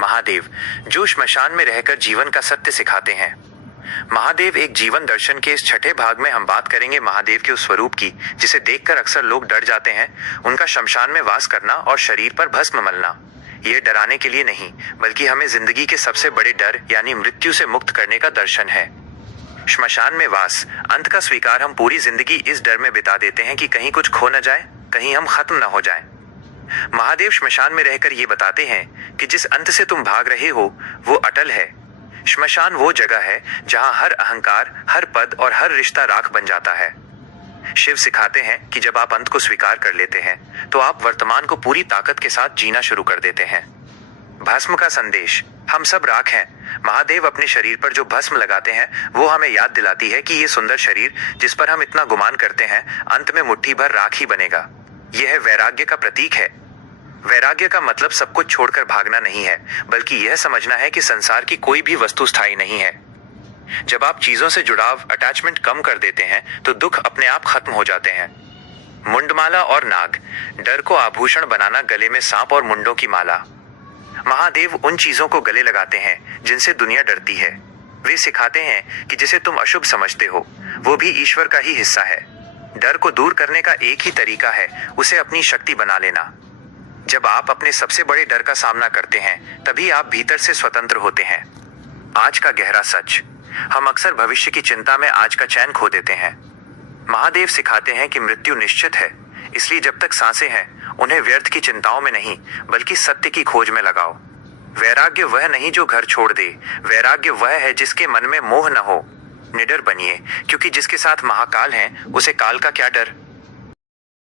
महादेव, जो श्मशान में रहकर जीवन का सत्य सिखाते हैं। महादेव एक जीवन दर्शन के इस छठे भाग में हम बात करेंगे महादेव के उस स्वरूप की जिसे देखकर अक्सर लोग डर जाते हैं, उनका श्मशान में वास करना और शरीर पर भस्म मलना। ये डराने के लिए नहीं, बल्कि हमें जिंदगी के सबसे बड़े डर यानी मृत्यु से मुक्त करने का दर्शन है। श्मशान में वास, अंत का स्वीकार। हम पूरी जिंदगी इस डर में बिता देते हैं कि कहीं कुछ खो न जाए, कहीं हम खत्म न हो जाएं। महादेव श्मशान में रहकर ये बताते हैं कि जिस अंत से तुम भाग रहे हो वो अटल है। श्मशान वो जगह है जहां हर अहंकार, हर पद और हर रिश्ता राख बन जाता है। शिव सिखाते हैं कि जब आप अंत को स्वीकार कर लेते हैं तो आप वर्तमान को पूरी ताकत के साथ जीना शुरू कर देते हैं। भस्म का संदेश, हम सब राख हैं। महादेव अपने शरीर पर जो भस्म लगाते हैं वो हमें याद दिलाती है कि ये सुंदर शरीर जिस पर हम इतना गुमान करते हैं अंत में मुट्ठी भर राख ही बनेगा। यह वैराग्य का प्रतीक है। वैराग्य का मतलब सब कुछ छोड़कर भागना नहीं है, बल्कि यह समझना है कि संसार की कोई भी वस्तु स्थायी नहीं है। जब आप चीजों से जुड़ाव, अटैचमेंट कम कर देते हैं तो दुख अपने आप खत्म हो जाते हैं। मुंडमाला और नाग, डर को आभूषण बनाना, गले में सांप और मुंडों की माला। महादेव उन चीजों को गले लगाते हैं जिनसे दुनिया डरती है। वे सिखाते हैं कि जिसे तुम अशुभ समझते हो वो भी ईश्वर का ही हिस्सा है। डर को दूर करने का एक ही तरीका है, उसे अपनी शक्ति बना लेना। जब आप अपने सबसे बड़े डर का सामना करते हैं तभी आप भीतर से स्वतंत्र होते हैं। आज का गहरा सच, हम अक्सर भविष्य की चिंता में आज का चैन खो देते हैं। महादेव सिखाते हैं कि मृत्यु निश्चित है, इसलिए जब तक सांसें हैं उन्हें व्यर्थ की चिंताओं में नहीं बल्कि सत्य की खोज में लगाओ। वैराग्य वह नहीं जो घर छोड़ दे, वैराग्य वह है जिसके मन में मोह न हो। निडर बनिए, क्योंकि जिसके साथ महाकाल हैं उसे काल का क्या डर।